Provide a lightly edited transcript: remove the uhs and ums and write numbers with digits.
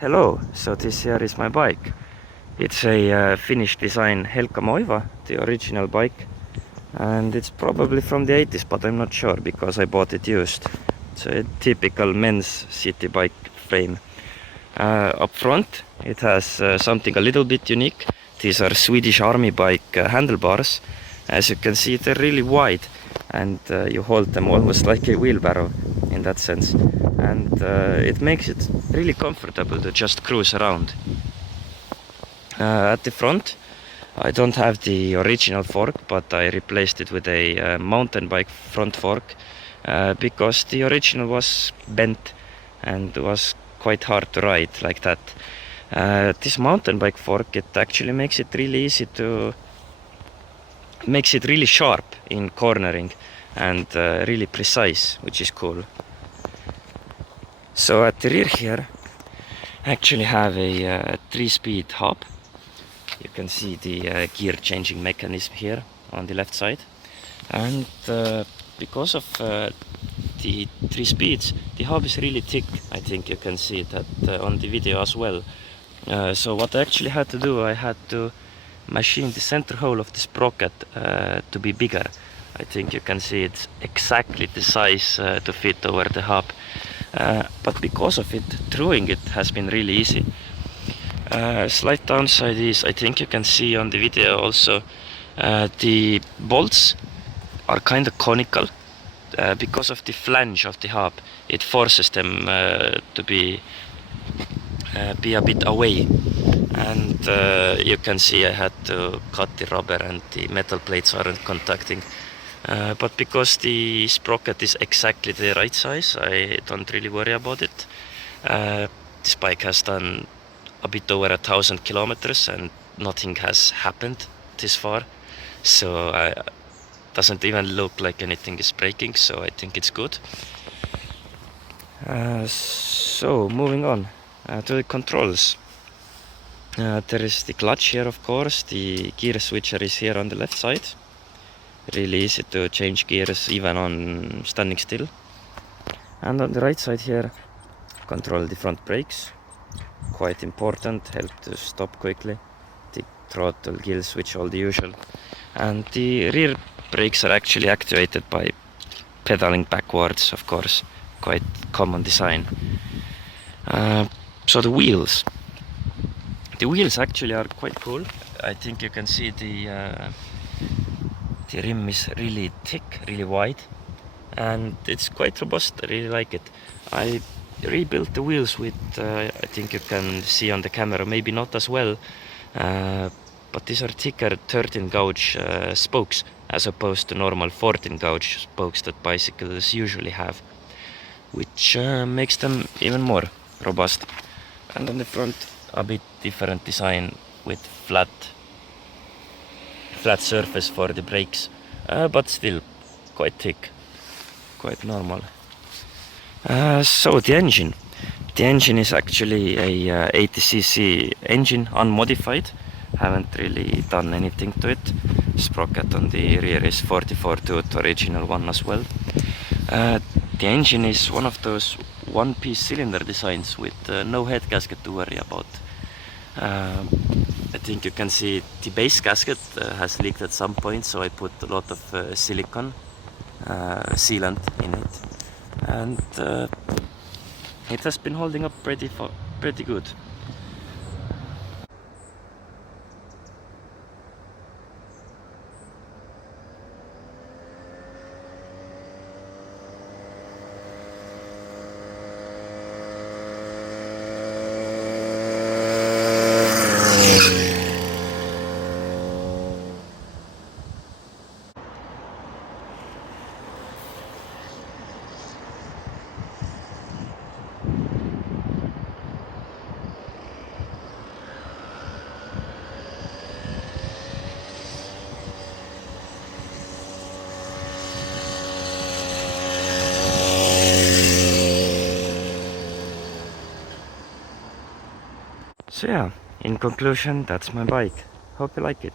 Hello, so this here is my bike. It's a Finnish design Helka Moiva, the original bike, and it's probably from the 80s, but I'm not sure because I bought it used. It's a typical men's city bike frame. Up front it has something a little bit unique. These are Swedish army bike handlebars. As you can see, they're really wide and you hold them almost like a wheelbarrow in that sense, and it makes it really comfortable to just cruise around. At the front I don't have the original fork, but I replaced it with a mountain bike front fork because the original was bent and was quite hard to ride like that. This mountain bike fork, it actually makes it really easy to makes it really sharp in cornering and really precise, which is cool. So at the rear here I actually have a 3-speed hub. You can see the gear changing mechanism here on the left side, and because of the 3 speeds, the hub is really thick. I think you can see that on the video as well. So what I actually had to do, I had to machine the center hole of the sprocket to be bigger. I think you can see it's exactly the size to fit over the hub, but because of it, drawing it has been really easy. Slight downside is, I think you can see on the video also, the bolts are kind of conical because of the flange of the hub. It forces them to be a bit away, and you can see I had to cut the rubber and the metal plates aren't contacting, but because the sprocket is exactly the right size, I don't really worry about it. This bike has done a bit over 1,000 kilometers and nothing has happened this far, so it doesn't even look like anything is breaking, so I think it's good. So moving on to the controls. There is the clutch here, of course. The gear switcher is here on the left side. Really easy to change gears even on standing still. And on the right side here, control the front brakes. Quite important, help to stop quickly. The throttle, kill switch, all the usual. And the rear brakes are actually activated by pedaling backwards, of course. Quite common design. So the wheels. The wheels actually are quite cool. I think you can see the rim is really thick, really wide, and it's quite robust. I really like it. I rebuilt the wheels with, I think you can see on the camera, maybe not as well, but these are thicker 13 gauge spokes as opposed to normal 14 gauge spokes that bicycles usually have, which makes them even more robust. And on the front, a bit different design with flat surface for the brakes, but still quite thick, quite normal. So the engine is actually a 80cc engine, unmodified. Haven't really done anything to it. Sprocket on the rear is 44 tooth, original one as well. The engine is one of those one-piece cylinder designs with no head gasket to worry about. I think you can see the base gasket has leaked at some point, so I put a lot of silicone sealant in it, and it has been holding up pretty good. So yeah, in conclusion, that's my bike. Hope you like it.